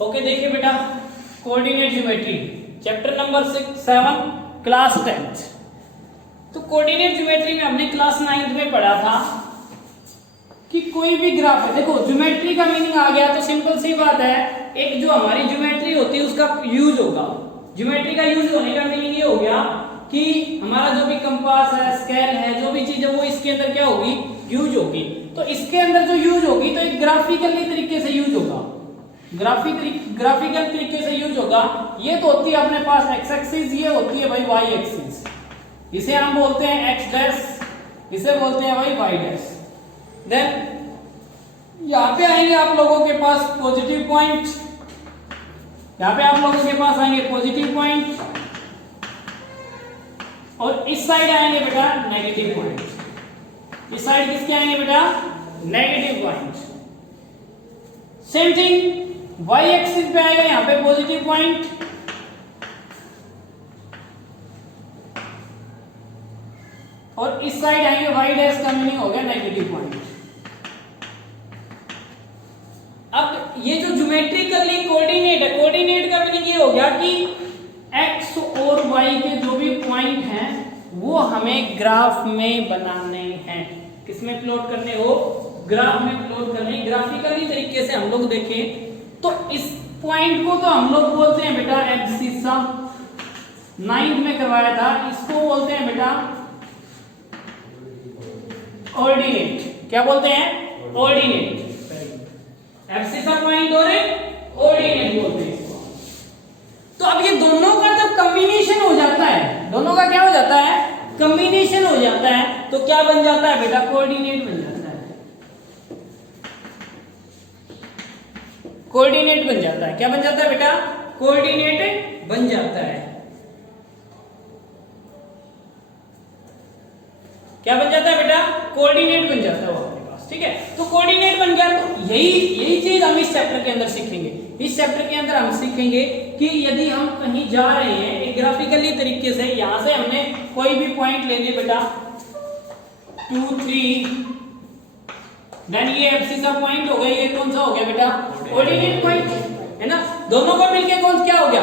Okay देखिए बेटा, coordinate geometry chapter number 7 class 10th। तो कोऑर्डिनेट ज्योमेट्री में हमने क्लास 9th में पढ़ा था कि कोई भी ग्राफ है, देखो ज्योमेट्री का मीनिंग आ गया तो सिंपल सी बात है, एक जो हमारी ज्योमेट्री होती है उसका यूज होगा। ज्योमेट्री का यूज होने का मीनिंग ये हो गया कि हमारा जो भी कंपास है, स्केल है, जो भी चीज है वो इसके अंदर क्या होगी, यूज होगी। तो इसके अंदर जो यूज होगी तो एक ग्राफिकली तरीके से यूज होगा, ग्राफिकल तरीके से यूज होगा। ये तो होती है अपने पास एक्स एक्सिस, ये होती है भाई वाई एक्सिस, इसे हम बोलते हैं एक्स डैश, इसे बोलते हैं भाई वाई डैश। देन यहाँ पे आएंगे आप लोगों के पास पॉजिटिव पॉइंट, यहाँ पे आप लोगों के पास आएंगे पॉजिटिव पॉइंट, और इस साइड आएंगे बेटा नेगेटिव पॉइंट। इस साइड किसके आएंगे बेटा, negative point. Same thing y axis पे आएगा यहाँ पे पॉजिटिव पॉइंट, और इस साइड आएंगे y डैश का मीनिंग हो गया नेगेटिव पॉइंट। अब ये जो ज्योमेट्रिकली कोऑर्डिनेट है, कोऑर्डिनेट का मीनिंग ये हो गया कि x और y के जो भी पॉइंट हैं वो हमें ग्राफ में बनाने हैं। किसमें प्लॉट करने हो, ग्राफ में प्लॉट करने। ग्राफिकली तरीके से हम लोग देखें तो इस पॉइंट को तो हम लोग बोलते हैं बेटा एब्सिसा, 9th में करवाया था, इसको बोलते हैं बेटा ऑर्डिनेट। क्या बोलते हैं, ऑर्डिनेट। एब्सिसा पॉइंट और ऑर्डिनेट बोलते हैं इसको। तो अब ये दोनों का जब कॉम्बिनेशन हो जाता है, दोनों का क्या हो जाता है, कॉम्बिनेशन हो जाता है, तो क्या बन जाता है बेटा, कोऑर्डिनेट बन जाता है। कोऑर्डिनेट बन जाता है। क्या बन जाता है बेटा, कोऑर्डिनेट बन जाता है। क्या बन जाता है बेटा, कोऑर्डिनेट बन जाता है वो आपके पास। ठीक है, तो कोऑर्डिनेट बन गया। तो यही चीज हम इस चैप्टर के अंदर सीखेंगे। इस चैप्टर के अंदर हम सीखेंगे कि यदि हम कहीं जा रहे हैं एक ग्राफिकली तरीके से, यहां से हमने कोई भी पॉइंट ले लिया बेटा 2 3, देन ये एब्सिसा पॉइंट हो गया, ये कौन सा हो गया बेटा, कोऑर्डिनेट पॉइंट है ना। दोनों को मिलके कौन क्या हो गया,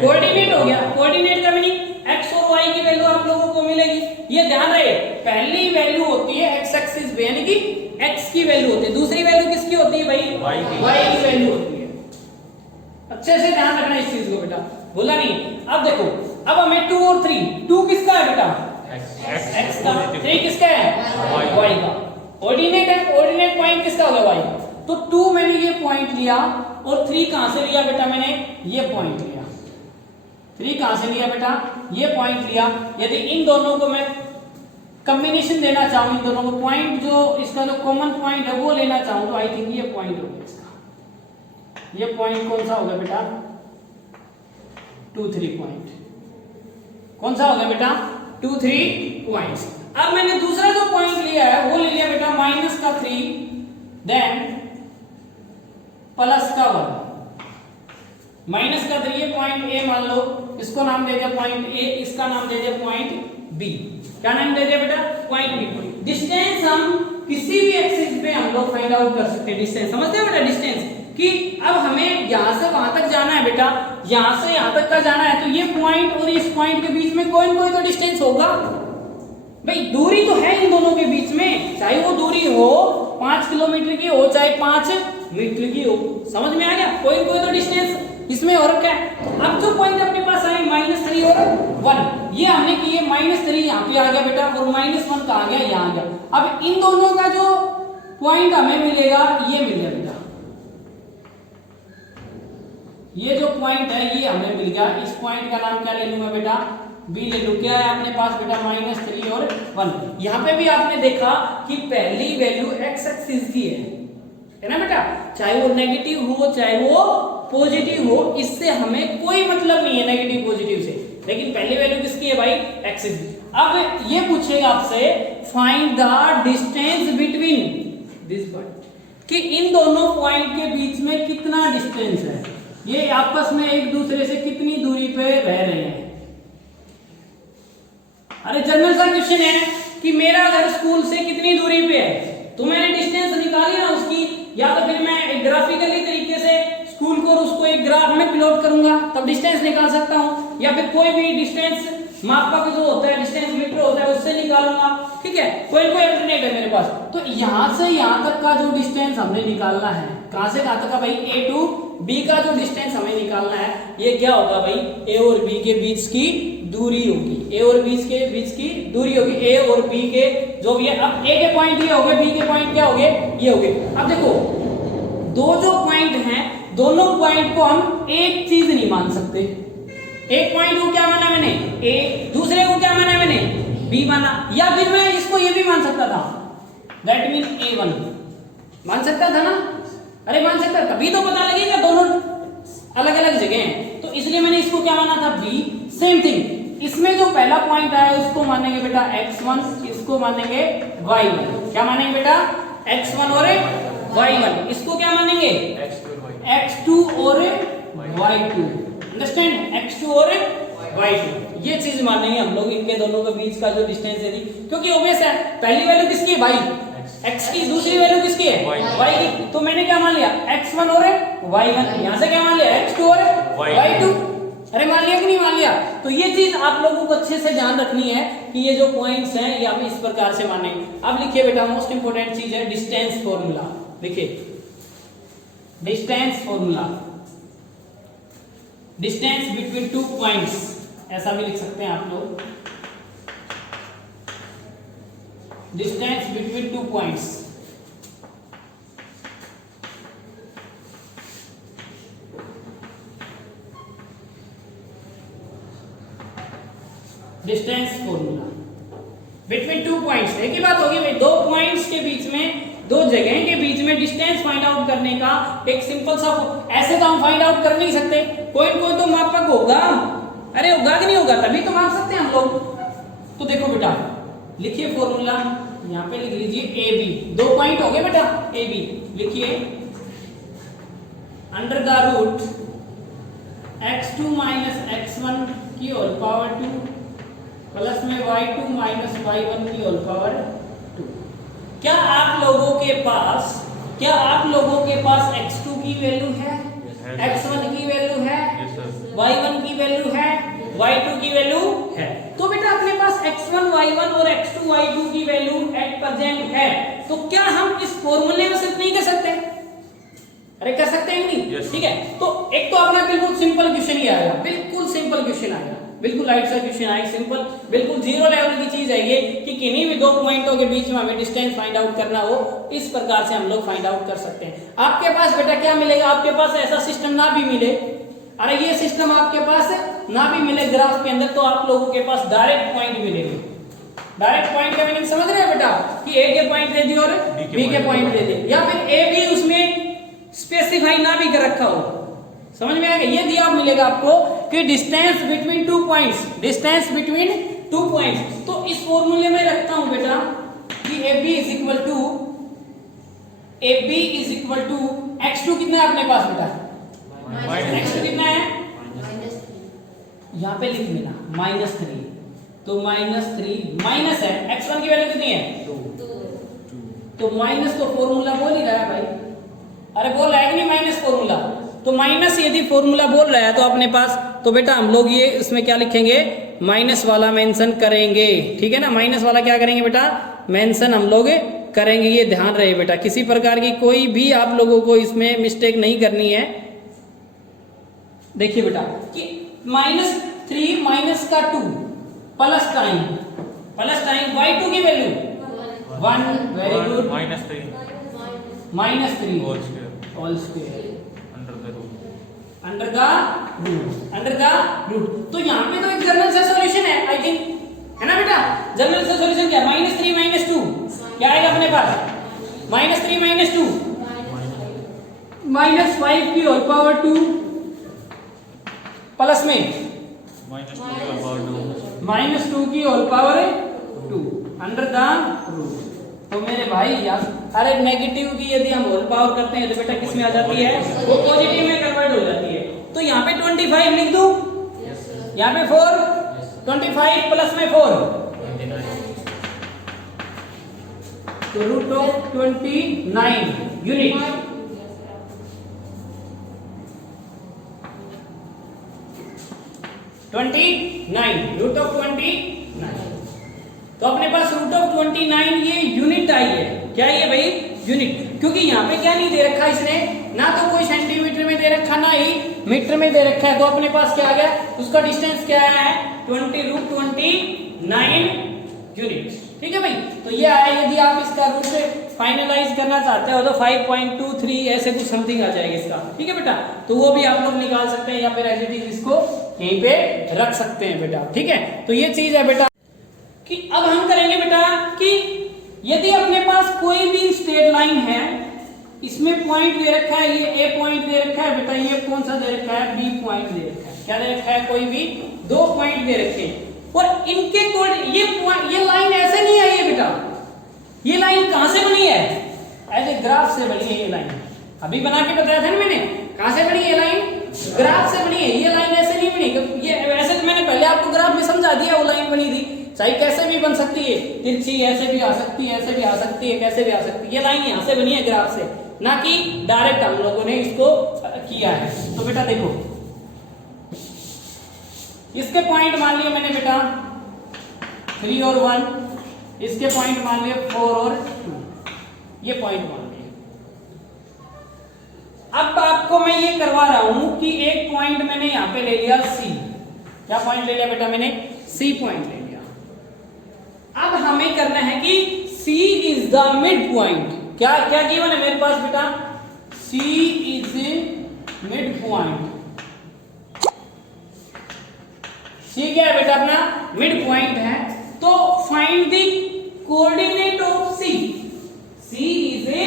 कोऑर्डिनेट हो गया। कोऑर्डिनेट का मीनिंग x और y की वैल्यू आप लोगों को मिलेगी। ये ध्यान रहे, पहली वैल्यू होती है x एक्सिस पे, यानी कि x की वैल्यू होती है। दूसरी वैल्यू किसकी होती है भाई, y की वैल्यू होती है। अच्छे से ध्यान रखना इस चीज को बेटा, भूला नहीं। अब देखो, अब हमें 2 और 3, 2 किसका है बेटा, x का, 3 किसका है, y का। ऑर्डिनेट है, ऑर्डिनेट पॉइंट किसका हो गया, y का। तो 2 मैंने ये पॉइंट लिया, और 3 कहां से लिया बेटा, मैंने ये पॉइंट लिया। 3 कहां से लिया बेटा, ये पॉइंट लिया। यदि इन दोनों को मैं कॉम्बिनेशन देना चाहूं, इन दोनों को पॉइंट जो इसका जो कॉमन पॉइंट है वो लेना चाहूं, तो आई थिंक ये पॉइंट हो गया इसका। ये पॉइंट कौन सा हो गया बेटा, 2 3 पॉइंट। कौन सा हो गया बेटा, 2 3 पॉइंट्स। अब मैंने दूसरा जो पॉइंट लिया है वो ले लिया बेटा -3, देन +1, -3 ये पॉइंट ए मान लो, इसको नाम दे दिया पॉइंट ए, इसका नाम दे दिया पॉइंट बी। क्या नाम दे दिया बेटा, पॉइंट बी। डिस्टेंस हम किसी भी एक्सिस पे हम लोग फाइंड आउट कर सकते हैं। डिस्टेंस समझते हैं बेटा, डिस्टेंस कि अब हमें यहां से वहां तक जाना है बेटा, यहां से यहां तक का जाना है, तो ये पॉइंट और इस पॉइंट के बीच में कोई ना कोई तो डिस्टेंस होगा भाई। दूरी तो है इन दोनों के बीच में, चाहे वो दूरी हो 5 किलोमीटर की हो, चाहे 5 मीटर की हो। समझ में आ गया, कोई कोई तो डिस्टेंस इसमें हो रखा है। अब जो पॉइंट अपने पास आए -3 और 1, ये हमने किए -3 यहाँ पे आ गया बेटा, और -1 का आ गया यहाँ आ गया। अब इन दोनों का जो पॉइंट हमें मिलेगा, ये मिल गया बेटा, ये जो पॉइंट है ये हमें मिल गया। इस पॉइंट का नाम क्या ले लूं मैं बेटा, बी ले लूं। क्या है अपने पास बेटा, -3 और 1। यहाँ पे भी आपने देखा कि पहली वैल्यू x एक्सिस की है ना बेटा, चाहे वो नेगेटिव हो चाहे वो पॉजिटिव हो, इससे हमें कोई मतलब नहीं है नेगेटिव पॉजिटिव से, लेकिन पहली वैल्यू किसकी है भाई, एक्सिस। अब ये पूछेगा आपसे find the distance between this point, कि इन दोनों पॉइंट के बीच में कितना डिस्टेंस है, ये आपस में एक दूसरे से कितनी दूरी पे रह रहे हैं। अरे जनरल सा क्वेश्चन है कि मेरा घर स्कूल से कितनी दूरी पे है, तो मैंने डिस्टेंस निकाली ना उसकी, या तो फिर मैं ग्राफिकली तरीके से स्कूल को और उसको एक ग्राफ में प्लॉट करूंगा तब डिस्टेंस निकाल सकता हूं, या फिर कोई भी डिस्टेंस मापक जो होता है, डिस्टेंस मीटर होता है, उससे निकालूंगा। ठीक है, कोई अल्टरनेट है मेरे पास। तो यहां से यहां तक का जो डिस्टेंस हमने निकालना है, कहां से कहां तक का भाई, ए टू बी का जो डिस्टेंस हमें निकालना है, ये क्या होगा भाई, ए और बी के बीच की दूरी होगी। ए और बी के बीच की दूरी होगी, ए और बी के जो भी है। अब ए के पॉइंट ये हो गए, बी के पॉइंट क्या हो गए, ये हो गए। अब देखो दो जो पॉइंट हैं, दोनों पॉइंट को हम एक चीज नहीं मान सकते। एक पॉइंट को क्या माना मैंने, ए, दूसरे को क्या माना मैंने, बी माना। या फिर मैं इसको ये भी मान सकता था, दैट मीन A1 मान सकता था ना, अरे मान सकता था, तभी तो पता लगेगा दोनों अलग अलग जगह हैं। तो इसलिए मैंने इसको क्या माना था, बी। सेम थिंग इसमें जो पहला पॉइंट आया उसको मानेंगे बेटा x1, इसको मानेंगे y1। क्या मानेंगे बेटा, x1 और y1। इसको क्या मानेंगे, x2 और y2। अंडरस्टैंड, x2 और y2, ये चीज मानेंगे हम लोग इनके दोनों के बीच का जो डिस्टेंस है। क्योंकि ऑब्वियस है, पहली वैल्यू किसकी है भाई, x की, दूसरी वैल्यू किसकी है, y की। तो मैंने क्या मान लिया, x1 और y1। यहां से क्या मान लिया, x2 और y2। अरे मान लिया कि नहीं मान लिया। तो ये चीज आप लोगों को अच्छे से ध्यान रखनी है कि ये जो पॉइंट्स हैं ये हम इस प्रकार से मानेंगे। अब लिखिए बेटा, मोस्ट इंपोर्टेंट चीज है डिस्टेंस फॉर्मूला। देखिए distance formula, distance between two points, ऐसा भी लिख सकते हैं आप लोग, distance between two points. Distance formula between two points, एक ही बात होगी भाई, दो पॉइंट्स के बीच में, दो जगह के बीच में डिस्टेंस फाइंड आउट करने का एक सिंपल सा, ऐसे तो हम फाइंड आउट कर नहीं सकते, कोई कोई तो मापक होगा। अरे होगा कि नहीं होगा, तभी तो मान सकते हैं हम लोग। तो देखो बेटा, लिखिए फॉर्मूला, यहाँ पे लिख लीजिए ए बी, दो पॉइंट हो गए बेटा ए बी। लिखिए under the root x2 minus x1 की होल पावर 2 प्लस में y2 माइनस y1 की होल पावर 2। क्या आप लोगों के पास x2 की वैल्यू है, x1 की वैल्यू है, y1 की वैल्यू है, y2 की वैल्यू है? तो बेटा अपने पास x1 y1 और x2 y2 की वैल्यू एट प्रेजेंट है। तो क्या हम इस फॉर्मूले में सिर्फ नहीं कर सकते? अरे कर सकते हैं नहीं? ठीक है, तो एक तो अपना बिल्कुल सिंपल क्वेश्चन ही आएगा, बिल्कुल सिंपल क्वेश्चन आएगा, बिल्कुल लाइट सा क्वेश्चन आएगा, सिंपल, बिल्कुल जीरो लेवल की चीज है ये, कि किन्हीं भी दो पॉइंटों के बीच में हमें डिस्टेंस फाइंड आउट करना हो, इस प्रकार से हम लोग फाइंड आउट कर सकते हैं। आपके पास बेटा क्या मिलेगा, आपके पास ऐसा सिस्टम ना भी मिले, अरे ये सिस्टम आपके पास ना भी मिले ग्राफ के अंदर, तो आप लोगों के पास डायरेक्ट पॉइंट मिलेंगे। डायरेक्ट पॉइंट का मीनिंग समझ रहे हैं बेटा, कि ए के पॉइंट दे दिए और बी के पॉइंट दे दिए, या फिर ए भी उसमें स्पेसिफाई ना भी कर रखा हो, समझ में आएगा। ये दिया मिलेगा आपको कि distance between two points, distance between two points. तो इस फॉर्मूले में रखता हूं बेटा कि AB is equal to x2 कितना है अपने पास बेटा, x2 कितना है, यहां पे लिख लेना -3, तो -3 माइनस है, x1 की वैल्यू कितनी है 2, तो माइनस तो फॉर्मूला बोल ही रहा है भाई, अरे बोल रहा है कि नहीं माइनस फॉर्मूला, तो माइनस यदि फॉर्मूला बोल रहा है तो अपने पास, तो बेटा हम लोग ये इसमें क्या लिखेंगे, माइनस वाला मेंशन करेंगे, ठीक है ना, माइनस वाला क्या करेंगे बेटा, मेंशन हम लोग करेंगे। ये ध्यान रहे बेटा, किसी प्रकार की कोई भी आप लोगों को इसमें मिस्टेक नहीं करनी है। देखिए बेटा कि -3 माइनस का 2 प्लस टाइम y2 की value 1, very good, -3 whole square under the root. तो यहाँ पे तो एक जनरल सा सॉल्यूशन है आई थिंक, है ना बेटा, जनरल सा सॉल्यूशन क्या, -3 - 2 क्या आएगा अपने पास, -3 - 2 -5 की होल पावर 2 प्लस में -2 की whole power 2 under the root. तो मेरे भाई यार, अरे नेगेटिव की यदि हम होल पावर करते हैं तो बेटा किस में आ जाती है, वो पॉजिटिव में कन्वर्ट हो जाती है। तो यहाँ पे 25 लिख दूं, यहाँ पे 4, 25 प्लस में 4, तो √29 यूनिट। 29, root of 29। तो अपने पास रूट ऑफ 29 ये यूनिट आई है। क्या ये भाई यूनिट, क्योंकि यहाँ पे क्या नहीं दे रखा इसने, ना तो कोई सेंटीमीटर में दे रखा ना ही मीटर में दे रखा है। तो अपने पास क्या आ गया, उसका डिस्टेंस क्या है 20√29 यूनिट। ठीक है भाई, तो ये आया। यदि आप इसका रूट फाइनलाइज करना चाहते हो तो 5.23 ऐसे कुछ समथिंग आ जाएगा इसका। ठीक है बेटा, तो वो भी आप लोग निकाल सकते हैं या फिर एज इट इज इसको यहीं पे रख सकते हैं बेटा। ठीक है, तो ये चीज है बेटा कि अब हम करेंगे बेटा कि यदि अपने पास कोई भी स्ट्रेट लाइन है, इसमें पॉइंट दे रखा है, ये ए पॉइंट दे रखा है बेटा, ये कौन सा दे रखा है, बी पॉइंट दे रखा है। क्या दे रखा है, कोई भी 2 पॉइंट दे रखे हैं और इनके ये लाइन ऐसे नहीं आई है बेटा। ये लाइन कहां से बनी है, एज ए ग्राफ से बनी है ये लाइन। अभी बना के बताया था ना मैंने, कहां से बनी है ये लाइन, ग्राफ से बनी है। ये लाइन ऐसे नहीं बनी, ये ऐसे तो मैंने पहले आपको ग्राफ में समझा दिया, वो लाइन बनी थी। चाहे कैसे भी बन सकती है, तिरछी ऐसे भी आ सकती है, ऐसे भी आ सकती है, कैसे भी आ सकती है। ये लाइन यहां से बनी है ग्राफ से, ना कि डायरेक्ट हम लोगों ने इसको किया है। तो बेटा देखो, इसके पॉइंट मान लिए मैंने बेटा 3 और 1, इसके पॉइंट मान लिए 4 और 2, ये पॉइंट मान लिए। अब आपको मैं ये करवा रहा हूं कि एक पॉइंट मैंने यहां पे ले लिया C। क्या पॉइंट ले लिया बेटा मैंने, C पॉइंट ले लिया। अब हमें करना है कि C is the mid point. क्या क्या गिवन है मेरे पास बेटा, C is mid point. C क्या है बेटा, अपना मिड पॉइंट है। तो find the coordinate of C। C is a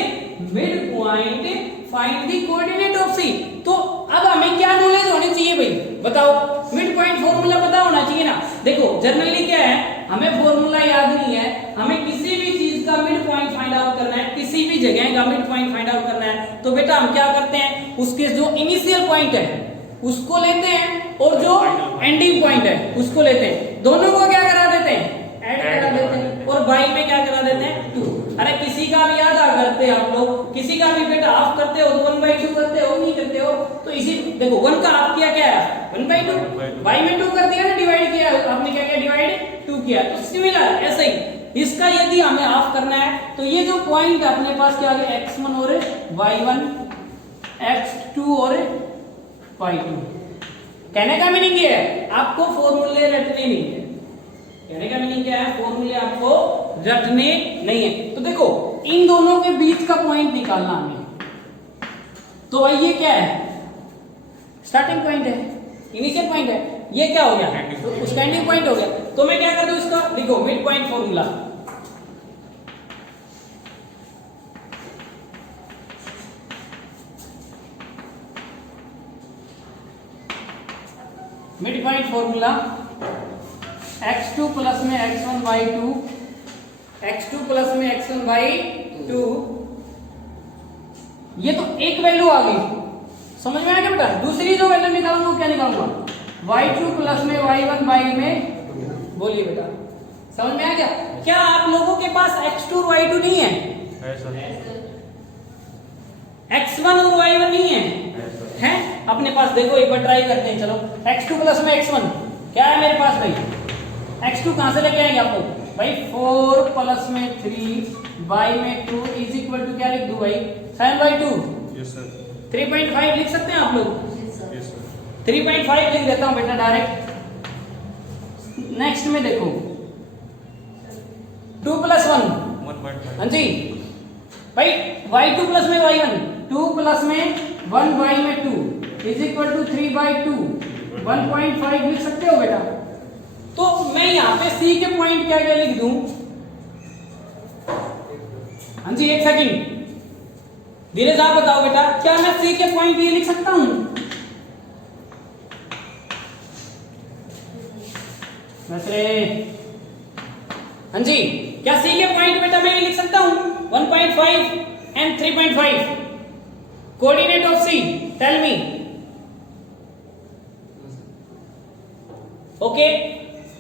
mid point, find the coordinate of C। तो अब हमें क्या नॉलेज होनी चाहिए भाई, बताओ। मिड पॉइंट फॉर्मूला पता होना चाहिए ना। देखो जनरली क्या है, हमें फॉर्मूला याद नहीं है, हमें किसी भी चीज का मिड पॉइंट फाइंड आउट करना है, किसी भी जगह का मिड पॉइंट फाइंड आउट करना है। तो बेटा हम क्या करते हैं, उसके जो इनिशियल पॉइंट है उसको लेते हैं और जो एंडिंग पॉइंट है उसको लेते हैं, दोनों को क्या करा देते हैं, ऐड करा देते हैं, और बाई में क्या करा देते हैं 2। अरे किसी का भी याद आ करते हैं आप लोग, किसी का भी बेटा हाफ करते हो तो 1/2 करते हो, नहीं करते हो तो इसी देखो 1 का हाफ किया क्या है 1/2, बाई में 2 कर दिया ना, डिवाइड किया आपने, क्या किया डिवाइड 2 किया। तो सिमिलर ऐसे ही इसका यदि हमें हाफ करना है तो ये जो पॉइंट अपने पास क्या आ गया x1 और y1, x2 और y2। कहने का मीनिंग ये है आपको फॉर्मूले रटने नहीं है। कहने का मीनिंग क्या है, फॉर्मूले आपको रटने नहीं है। तो देखो इन दोनों के बीच का पॉइंट निकालना हमें। तो भाई ये क्या है, स्टार्टिंग पॉइंट है, इनिशियल पॉइंट है। ये क्या हो गया, तो उसका एंडिंग पॉइंट हो गया। तो मैं क्या कर दूं इसका, देखो mid point formula. Mid point formula x2 plus में x1/2, x2 प्लस में x1/2। ये तो एक वैल्यू आ गई, समझ में आ गया बेटा। दूसरी जो वैल्यू निकालूंगा क्या निकालूंगा, y2 प्लस में y1 में, बोलिए बेटा समझ में आ गया। क्या आप लोगों के पास x2 और y2 नहीं है, x1 और y1 नहीं है अपने पास। देखो एक बार ट्राई करते हैं, चलो x2 प्लस में x1 क्या है मेरे पास भाई, x2 कहां से लेके आएंगे आप लोग भाई, 4 प्लस में 3 बाई में 2 इज इक्वल टू क्या लिख दूं भाई 7/2। Yes sir. 3.5 लिख सकते हैं आप लोग, यस सर। 3.5 लिख देता हूं बेटा डायरेक्ट। नेक्स्ट में देखो 2 प्लस 1 1/5। हाँ जी भाई, y2 प्लस में y1, 2 प्लस में 1 बाई में 2 इज इक्वल टू 3/2, 1.5 लिख सकते हो बेटा। तो मैं यहां पे C के पॉइंट क्या क्या लिख दूं, हाँ जी एक सेकंड धीरे से आप बताओ बेटा, क्या मैं C के पॉइंट ये लिख सकता हूं, हाँ जी क्या C के पॉइंट बेटा मैं ये लिख सकता हूं 1.5 and 3.5। Coordinate of C tell me. Okay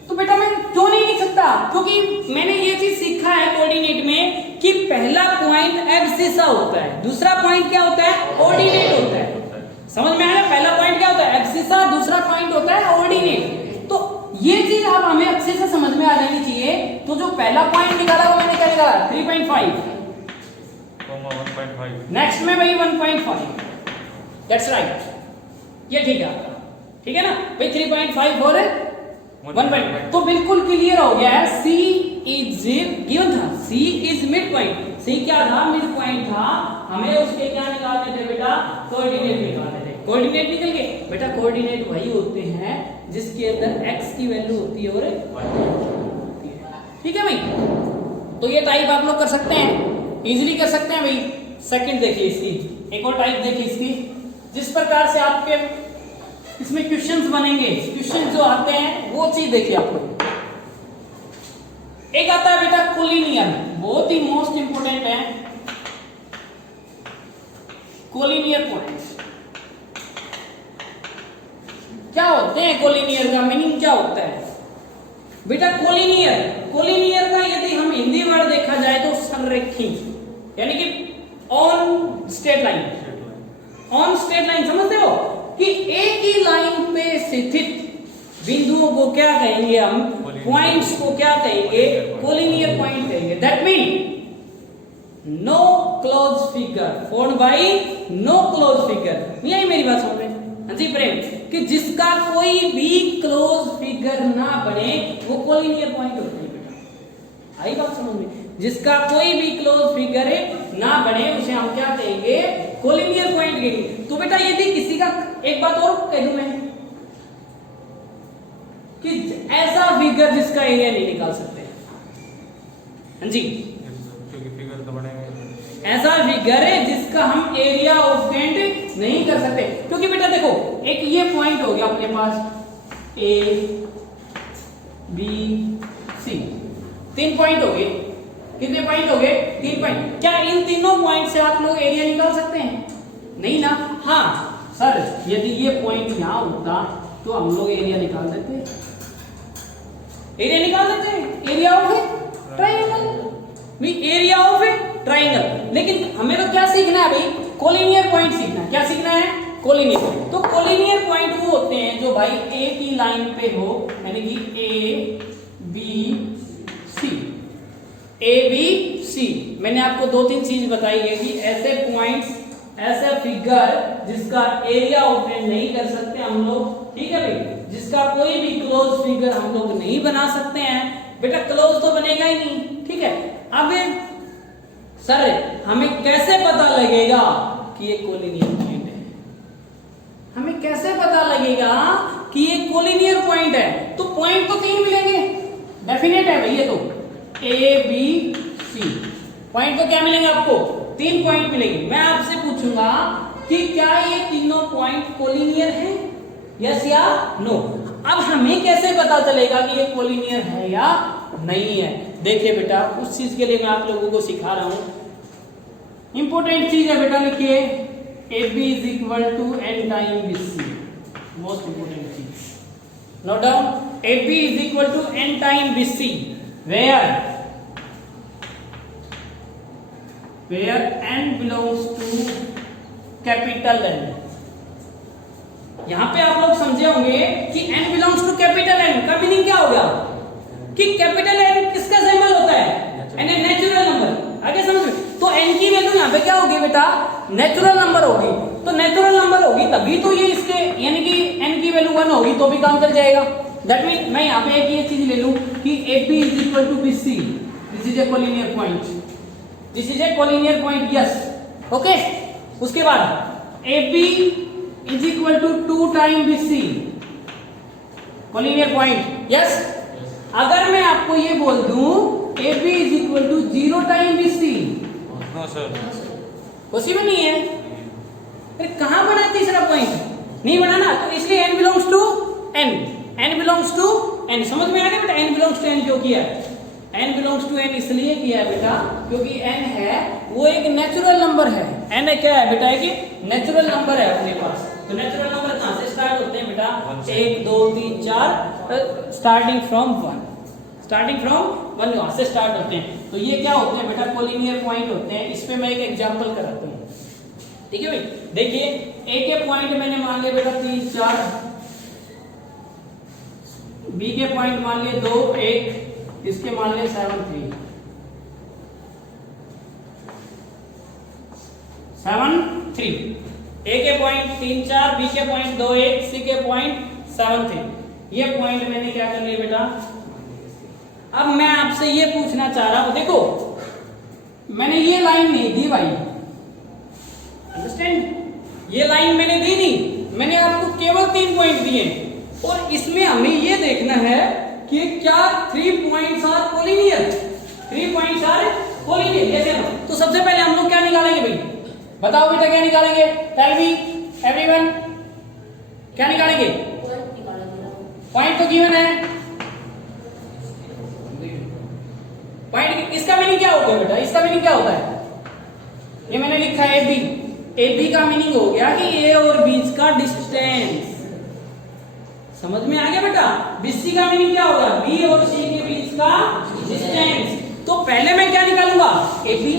तो बेटा मैं क्यों नहीं लिख सकता, क्योंकि मैंने ये चीज सीखा है कोऑर्डिनेट में कि पहला पॉइंट एब्सिसा होता है, दूसरा पॉइंट क्या होता है ऑर्डिनेट होता है। समझ में आया, पहला पॉइंट क्या होता है एब्सिसा, दूसरा पॉइंट होता है ऑर्डिनेट। ये चीज अब हमें अच्छे से समझ में आ जानी चाहिए। तो जो पहला पॉइंट निकाला वो मैंने क्या निकाला 3.5, 1.5, नेक्स्ट में भाई 1.5, दैट्स राइट, ये ठीक है आपका, ठीक है ना भाई 3.5 और 1.5, तो बिल्कुल क्लियर हो गया है। C इज गिवन था, C is mid point, C क्या था मिड पॉइंट था, हमें उसके क्या निकालने थे बेटा कोऑर्डिनेट निकालने थे। कोऑर्डिनेट निकल गए बेटा, कोऑर्डिनेट वही होते हैं जिसके अंदर x की वैल्यू होती है और होती है, ठीक है भाई। तो ये टाइप आप लोग कर सकते हैं, इजीली कर सकते हैं भाई। सेकंड देखिए इसकी, एक और टाइप देखिए इसकी, जिस प्रकार से आपके इसमें क्वेश्चंस बनेंगे, क्वेश्चंस जो आते हैं वो चीज देखिए आप लोग। एक आता है बेटा कोलिनियर, बहुत ही मोस्ट इंपोर्टेंट है कोलिनियर पॉइंट्स। क्या होते हैं कोलिनियर का मीनिंग क्या होता है बेटा? कोलिनियर, कोलिनियर का यदि हम हिंदी वर्ड देखा जाए तो संरेखी, यानी कि on straight line, on straight line समझते हो कि एक ही लाइन पे स्थित बिंदुओं को क्या कहेंगे हम, पॉइंट्स को क्या कहेंगे, कोलिनियर पॉइंट कहेंगे। That mean no close figure formed by no close figure. यही मेरी बात सुन रहे हैं हाँ जी प्रेम, कि जिसका कोई भी क्लोज फिगर ना बने वो कोलिनियर पॉइंट होते हैं बेटा। आई बात समझ में? जिसका कोई भी क्लोज फिगर ना बने उसे हम क्या कहेंगे, कोलिनियर पॉइंट कहेंगे। तो बेटा यदि किसी का, एक बात और कह दूं मैं कि ऐसा फिगर जिसका एरिया नहीं निकाल सकते, हाँ जी, क्योंकि फिगर तो बनेंगे, ऐसा फिगर है जिसका हम एरिया ऑब्टेंड नहीं कर सकते। क्योंकि बेटा देखो एक ये पॉइंट हो गया अपने पास ए बी सी, 3 पॉइंट हो गए। कितने पॉइंट हो गए? 3 पॉइंट। क्या इन तीनों पॉइंट से आप लोग एरिया निकाल सकते हैं? नहीं ना। हाँ सर, यदि ये पॉइंट यहां होता तो हम लोग एरिया निकाल देते, एरिया निकाल देते, area of triangle, area of triangle. लेकिन हमें तो क्या सीखना है भाई, कोलिनियर पॉइंट सीखना है। क्या सीखना है? कोलिनियर। तो कोलिनियर पॉइंट वो होते हैं जो भाई ए की लाइन पे हो, यानी कि A B C, A B C. मैंने आपको 2-3 चीज बताई है कि ऐसे पॉइंट्स, ऐसे फिगर जिसका एरिया ऑब्टेन नहीं कर सकते हम लोग, ठीक है भाई, जिसका कोई भी क्लोज फिगर हम लोग नहीं बना सकते हैं बेटा, क्लोज तो बनेगा ही नहीं, ठीक है। अब सर हमें कैसे पता लगेगा कि ये कोलिनियर पॉइंट है? हमें कैसे पता लगेगा कि ये कोलिनियर पॉइंट है? तो पॉइंट तो 3 मिलेंगे, डेफिनेट है भाई, ये तो ए बी सी पॉइंट तो क्या मिलेंगे आपको? 3 पॉइंट मिलेंगे। मैं आपसे पूछूंगा कि क्या ये तीनों पॉइंट कोलिनियर है, यस या नो? अब हमें कैसे पता चलेगा कि ये कोलिनियर है या नहीं है? देखिए बेटा, उस चीज के लिए मैं आप लोगों को सिखा रहा हूं। इंपॉर्टेंट चीज है बेटा, लिखिए A B is equal to N time B C, most important चीज। Note down, A B is equal to N time B C, where n belongs to capital N। यहां पे आप लोग समझे होंगे कि n belongs to capital N का meaning क्या हो गया कि कैपिटल N किसका सिंबल होता है? n natural number. आगे समझ में? तो n की वैल्यू यहां पे क्या होगी बेटा? नेचुरल नंबर होगी। तो नेचुरल नंबर होगी तभी तो ये इसके, यानी कि n की वैल्यू 1 होगी तो भी काम चल जाएगा। दैट मीन मैं यहां पे एक ये चीज ले लूं कि AB is equal to BC, this is a collinear point, this is a collinear point, yes, okay. उसके बाद AB is equal to 2 time BC, collinear point, yes. अगर मैं आपको ये बोल दूं AB is equal to 0 time BC, no sir, possible नहीं है। अरे कहां बना तीसरा पॉइंट? नहीं बना ना, तो इसलिए n belongs to n, n belongs to n। समझ में आ गया बेटा? n belongs to n क्यों किया है? n belongs to n इसलिए किया है बेटा क्योंकि n है वो एक नेचुरल नंबर है। n क्या है बेटा? एक नेचुरल नंबर है अपने पास। तो नेचुरल नंबर कहां से स्टार्ट होते हैं बेटा? 1 2 3 4, स्टार्टिंग फ्रॉम 1, स्टार्टिंग फ्रॉम 1 वहां से स्टार्ट होते हैं। तो ये क्या होते हैं बेटा? कोलिनियर पॉइंट होते हैं। इस पे मैं एक एग्जांपल कराता हूं, ठीक है भाई। देखिए ए के पॉइंट मैंने मान लिया बेटा 3 4, बी के पॉइंट मान लिए 2 1, इसके मान लिए 7 3 7 3, ए के पॉइंट 3 4, बी के पॉइंट 2 1, सी के पॉइंट 7 3। ये पॉइंट मैंने क्या कर लिया बेटा। अब मैं आपसे ये पूछना चाह रहा हूं, देखो मैंने ये लाइन नहीं दी भाई, अंडरस्टैंड, ये लाइन मैंने दी नहीं, मैंने आपको केवल 3 पॉइंट दिए और इसमें हमें ये देखना है कि क्या 3 points are collinear, 3 points are collinear. ये देखो, तो सबसे पहले हम लोग क्या निकालेंगे भाई, बताओ बेटा क्या निकालेंगे, टेल मी एवरीवन, क्या निकालेंगे? पॉइंट तो गिवन है, पॉइंट इसका मीनिंग क्या होगा बेटा, इसका मीनिंग क्या होता है? ये मैंने लिखा है बी, ए बी का मीनिंग हो गया कि ए और बीच का डिस्टेंस, समझ में आ गया बेटा। बीसी का मीनिंग क्या होगा, बी और सी के बीच का डिस्टेंस। तो पहले मैं क्या निकालूंगा, एबी।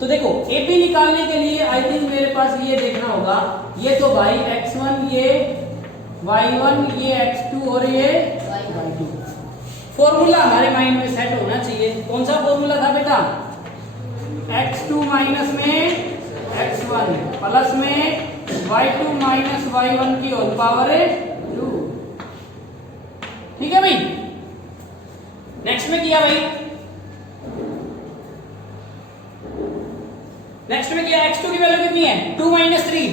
तो देखो एबी निकालने के लिए आई थिंक मेरे पास ये देखना होगा, ये तो भाई x1 ये y1 ये x2 और ये y2। फॉर्मूला हमारे माइंड में सेट होना चाहिए, कौन सा फॉर्मूला था बेटा, x2 माइनस में x1 प्लस में y2 माइनस y1 की होल पावर 2। ठीक है भाई, नेक्स्ट में किया भाई, नेक्स्ट में किया x2 की वैल्यू कितनी है, 2 माइनस 3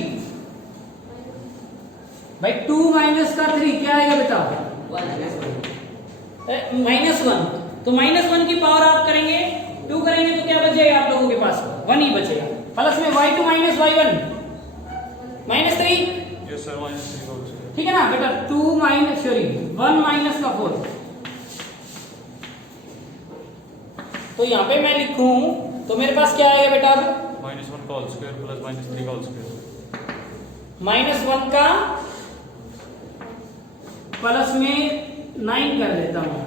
भाई, 2 माइनस का 3 क्या आएगा बेटा, -1। तो -1 की पावर आप करेंगे 2 करेंगे तो क्या बचेगा आप लोगों के पास, 1 ही बचेगा, प्लस में y2 minus y1 -3। Yes sir, -3 whole square. ठीक है ना बेटा, 2 माइनस सॉरी 1 माइनस का 4। तो यहाँ पे मैं लिखूं तो मेरे पास क्या आएगा बेटा, अब -1 का होल स्क्वायर प्लस -3 का होल स्क्वायर, -1 का प्लस में 9 कर देता हूं,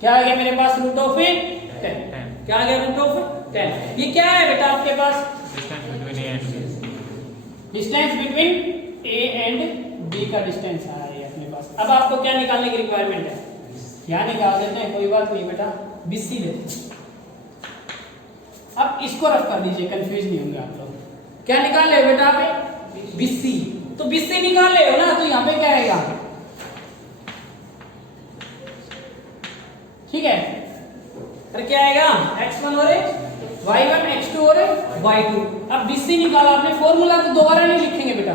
क्या आ गया मेरे पास, रूट ऑफ 10। क्या आ गया, रूट ऑफ 10। ये क्या है बेटा आपके पास, distance between A and B का डिस्टेंस आ रहा है अपने पास। अब आपको क्या निकालने की रिक्वायरमेंट है, क्या निकाल देते हैं, कोई बात नहीं बेटा, बीसी लेते हैं। अब इसको रफ कर दीजिए, कंफ्यूज नहीं होंगे आप लोग। क्या निकाल रहे हो बेटा आप, बीसी, तो बीसी निकाल रहे हो ना, तो यहाँ पे क्या आएगा, ठीक है, फिर क्या आएगा, x1 और y1 x2 और y2। अब बीसी निकाला आपने, फॉर्मूला तो दोबारा नहीं लिखेंगे बेटा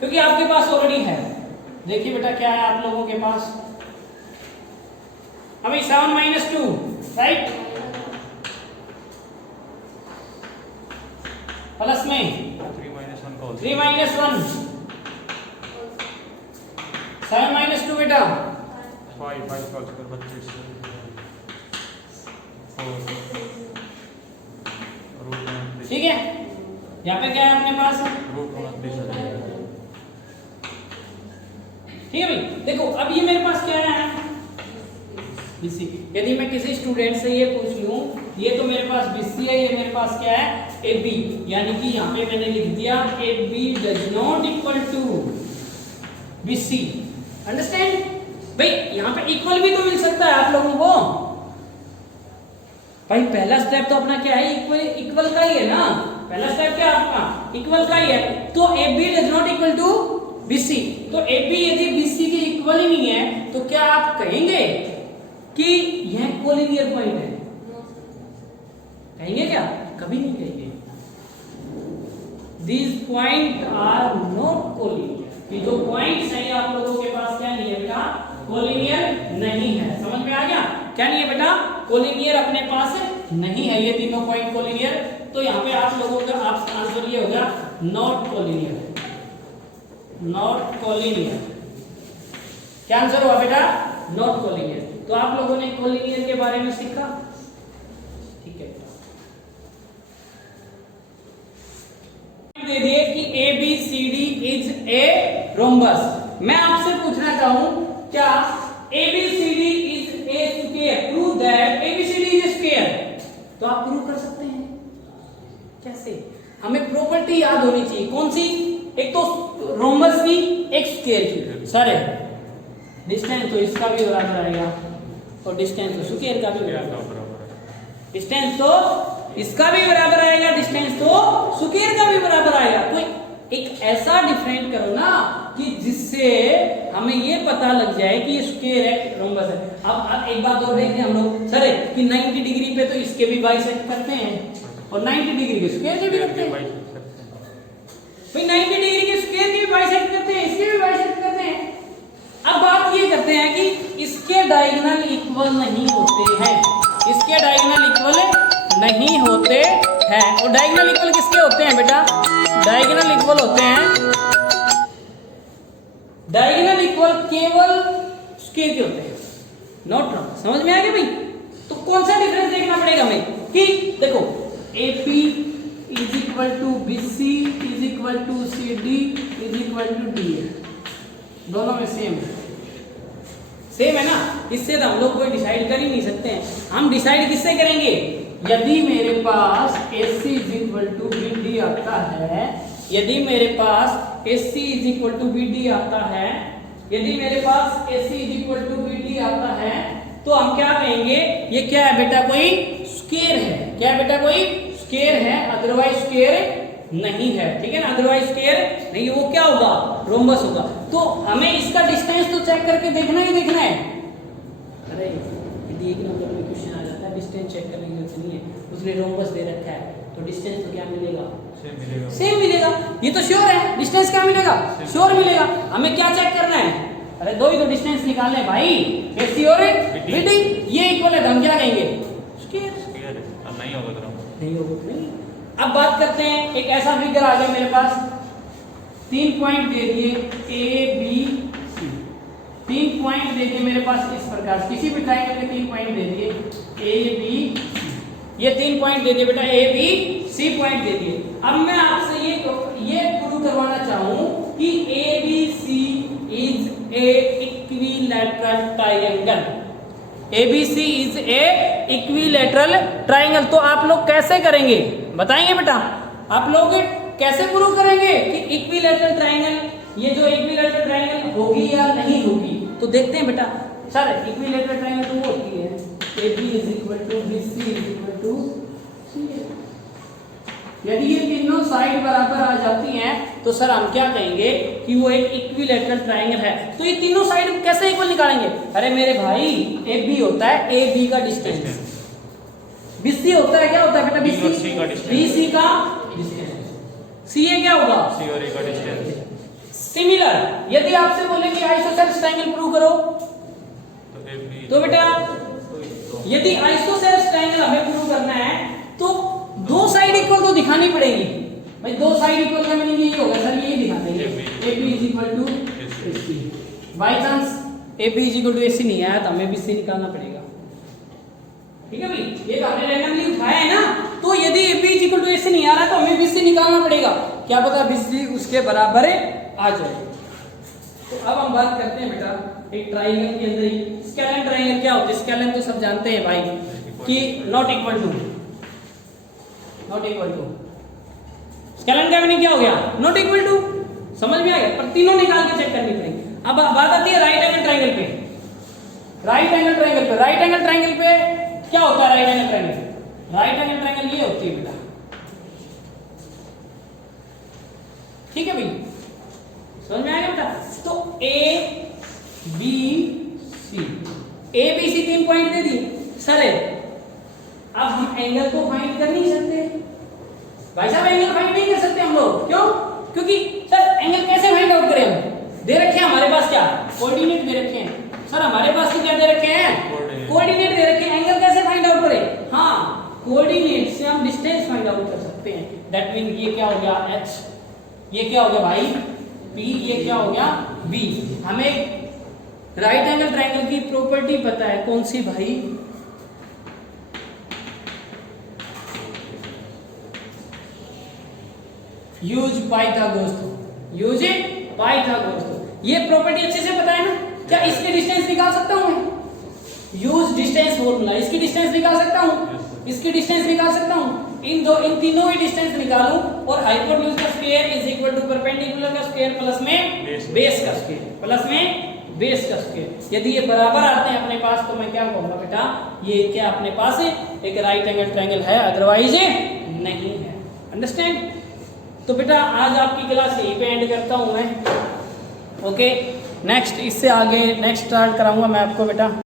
क्योंकि आपके पास ऑलरेडी है। देखिए बेटा क्या है आप लोगों के पास, अभी 7 माइनस 2 राइट, प्लस में 3 माइनस 1, 7 माइनस 2 बेटा 5 का स्क्वायर 25, ठीक है। यहाँ पे क्या है अपने पास, ठीक है भाई। देखो अब ये मेरे पास क्या है, बीसी। यदि मैं किसी स्टूडेंट से ये पूछ लूं, ये तो मेरे पास बीसी है, ये मेरे पास क्या है, AB, यानी कि यहाँ पे मैंने लिख दिया AB does not equal to BC। Understand भाई, यहाँ पे इक्वल भी तो मिल सकता है आप लोगों को भाई। पहला स्टेप तो अपना क्या है, इक्वल का ही है ना, पहला स्टेप क्या आपका इक्वल का ही है। तो AB does not equal to BC, तो AB यदि BC के इक्वल ही नहीं है तो क्या आप कहेंगे कि यह कोलिनियर पॉइंट है, कहेंगे क्या, कभी नहीं कहेंगे। These point are not collinear, ये जो पॉइंट्स हैं आप लोगों के पास क्या नहीं है बेटा, कोलिनियर नहीं है। समझ में आ गया, क्या नहीं है बेटा, कोलिनियर अपने पास नहीं है ये तीनों पॉइंट कोलिनियर। तो यहाँ पे आप लोगों का आप आंसर ये हो गया नॉट कोलिनियर, नॉट कोलिनियर। क्या आंसर हुआ बेटा, नॉट कोलिनियर। तो आप लोगों ने कोलिनियर के बारे में सीखा, ठीक है। दे दिए कि ABCD इज ए रोम्बस। मैं आपसे पूछना चाहूं, क्या ABCD is a square, prove that ABCD is a square. तो आप प्रूव कर सकते हैं, कैसे, हमें प्रॉपर्टी याद होनी चाहिए, कौन सी, एक तो रोम्बस की, एक स्क्वायर की। सर डिस्टेंस तो इसका भी बराबर आएगा और डिस्टेंस तो स्क्वायर का भी बराबर आएगा। डिस्टेंस तो इसका भी बराबर आएगा, डिस्टेंस तो स्क्वायर का भी बराबर आएगा। कोई एक ऐसा डिफरेंट करो ना कि जिससे हमें ये पता लग जाए कि ये स्क्वायर है रोम्बस है। अब एक बात और देखें हम लोग सर कि 90 डिग्री पे तो इसके भी बाइसेक्ट करते हैं और 90 डिग्री के स्क्वायर के भी करते हैं। भाई 90 डिग्री के स्क्वायर के भी बाइसेक्ट करते हैं, इसके भी बाइसेक्ट करते हैं। अब बात ये करते हैं कि इसके डायगोनल इक्वल नहीं होते हैं, इसके डायगोनल इक्वल नहीं होते हैं। और डायगोनल इक्वल किसके होते हैं बेटा? डायगोनल इक्वल होते हैं, डायगोनल इक्वल केवल स्क्वायर के होते हैं, नॉट रॉन्ग। समझ में आ गया भाई? तो कौन सा डिफरेंस देखना पड़ेगा हमें कि देखो AP is equal to BC is equal to CD is equal to DA, दोनों में सेम है, सेम है ना। इससे तो हम लोग कोई डिसाइड कर ही नहीं सकते हैं। हम डिसाइड किससे करेंगे? यदि मेरे पास AC is equal to BD आता है, यदि मेरे पास AC is equal to BD आता है, यदि मेरे पास AC is equal to BD आता है, तो हम क्या कहेंगे? ये क्या है बेटा? कोई स्क्वायर है। क्या है बेटा? कोई स्क्वायर है, अदरवाइज स्क्वायर नहीं है। ठीक है ना? अदरवाइज स्क्वायर नहीं, वो क्या होगा? रोम्बस होगा। तो हमें इसका डिस्टेंस तो चेक करके देखना ही देखना है। अरे एक नंबर में क्वेश्चन आ जाता है, डिस्टेंस चेक करने की जरूरत नहीं है, उसने रोम्बस दे रखा है तो डिस्टेंस तो क्या मिलेगा? सेम मिलेगा। ये तो श्योर है, डिस्टेंस क्या मिलेगा? श्योर मिलेगा। हमें क्या चेक करना है? अरे दो ही तो डिस्टेंस निकालने हैं भाई, AC और BD, ये इक्वल है तो हम क्या कहेंगे? स्क्वायर। नहीं होगा तो नहीं होगा नहीं। अब बात करते हैं, एक ऐसा फिगर आ गया मेरे पास, 3 पॉइंट दे दिए ABC, 3 पॉइंट दे दिए मेरे पास इस प्रकार, किसी भी ट्रायंगल के 3 पॉइंट दे दिए AB, ये 3 पॉइंट दे दिए बेटा, ABC पॉइंट दे दिए। अब मैं आपसे ये प्रूव करवाना चाहूं कि ABC is a equilateral triangle, ABC is a equilateral triangle. तो आप लोग कैसे करेंगे बताएंगे बेटा? आप लोग कैसे प्रूव करेंगे कि इक्विलैटरल ट्रायंगल, ये जो इक्विलैटरल ट्रायंगल होगी या नहीं होगी? तो देखते हैं बेटा। सर इक्विलैटरल ट्रायंगल तो वो होती है AB is equal to BC is equal to CA। यदि ये तीनों साइड बराबर आ जाती हैं तो सर हम क्या कहेंगे कि वो एक इक्विलैटरल ट्रायंगल है। तो ये तीनों साइड कैसे इक्वल निकालेंगे? अरे मेरे भाई AB होता है AB का डिस्टेंस, BC होता है क्या होता है बेटा? BC का डिस्टेंस, CA क्या होगा? C और A का डिस्टेंस। सिमिलर यदि आपसे बोले कि आइसोसेलेस ट्रायंगल प्रूव करो तो बेटा यदि आइसोसेलेस ट्रायंगल हमें प्रूव करना है तो दो साइड इक्वल तो दिखानी पड़ेगी भाई। दो साइड इक्वल का मीनिंग यही होगा सर, यही दिखा देंगे AB is equal to AC। By chance AB is equal to AC नहीं आया तो हमें BC निकालना पड़ेगा। ठीक है भाई, ये तो हमने रैंडमली उठाया है ना। तो यदि AB is equal to AC नहीं आ रहा तो हमें BC निकालना पड़ेगा। क्या पता BC उसके बराबर आ जाए। तो अब हम बात करते हैं बेटा एक ट्रायंगल के अंदर ही स्केलेन ट्रायंगल क्या होता है? स्केलेन तो सब जानते हैं भाई कि not equal to, not equal to. Scalene का मीनिंग क्या हो गया? Not equal to. समझ में आ गया? पर तीनों निकाल के चेक करनी पड़ेगी। अब बात आती है राइट एंगल ट्रायंगल पे। राइट एंगल ट्रायंगल पे, राइट एंगल ट्रायंगल पे क्या होता है? Right angle triangle, right angle triangle ये होती है बेटा। ठीक है भाई, समझ में आ गया बेटा? तो ABC 3 पॉइंट दे दी सर। अब हम एंगल तो फाइंड कर नहीं सकते भाई साहब, एंगल फाइंड नहीं कर सकते हम लोग। क्यों? क्योंकि सर एंगल कैसे फाइंड आउट करें? हम दे रखे हैं हमारे पास क्या? कोऑर्डिनेट दे रखे हैं सर हमारे पास। तो क्या दे रखे हैं? कोऑर्डिनेट दे रखे हैं। एंगल कैसे फाइंड आउट करें? हाँ, कोऑर्डिनेट से हम डिस्टेंस फाइंड आउट कर सकते हैं। दैट मीन ये क्या हो गया? H, ये क्या हो गया भाई? P, ये क्या हो गया? B। हमें राइट एंगल ट्रायंगल की प्रॉपर्टी पता है, कौन सी भाई? Use Pythagoras, use Pythagoras. ये प्रॉपर्टी अच्छे से पता है ना? क्या इसकी डिस्टेंस निकाल सकता हूं मैं? यूज डिस्टेंस फॉर्मूला, इसकी डिस्टेंस निकाल सकता हूं, इसकी डिस्टेंस निकाल सकता हूं। इन तीनों की डिस्टेंस निकालूं और हाइपोटेन्यूज का square is equal to perpendicular का स्क्वायर प्लस में बेस का स्क्वायर, प्लस में बेस का स्क्वायर। यदि ये बराबर आते हैं अपने पास तो मैं क्या कहूँगा बेटा, ये क्या अपने पास एक राइट एंगल ट्रायंगल है, अदरवाइज नहीं है। अंडरस्टैंड? तो बेटा आज आपकी क्लास यहीं पे एंड करता हूँ मैं। ओके, नेक्स्ट इससे आगे नेक्स्ट स्टार्ट कराऊंगा मैं आपको बेटा।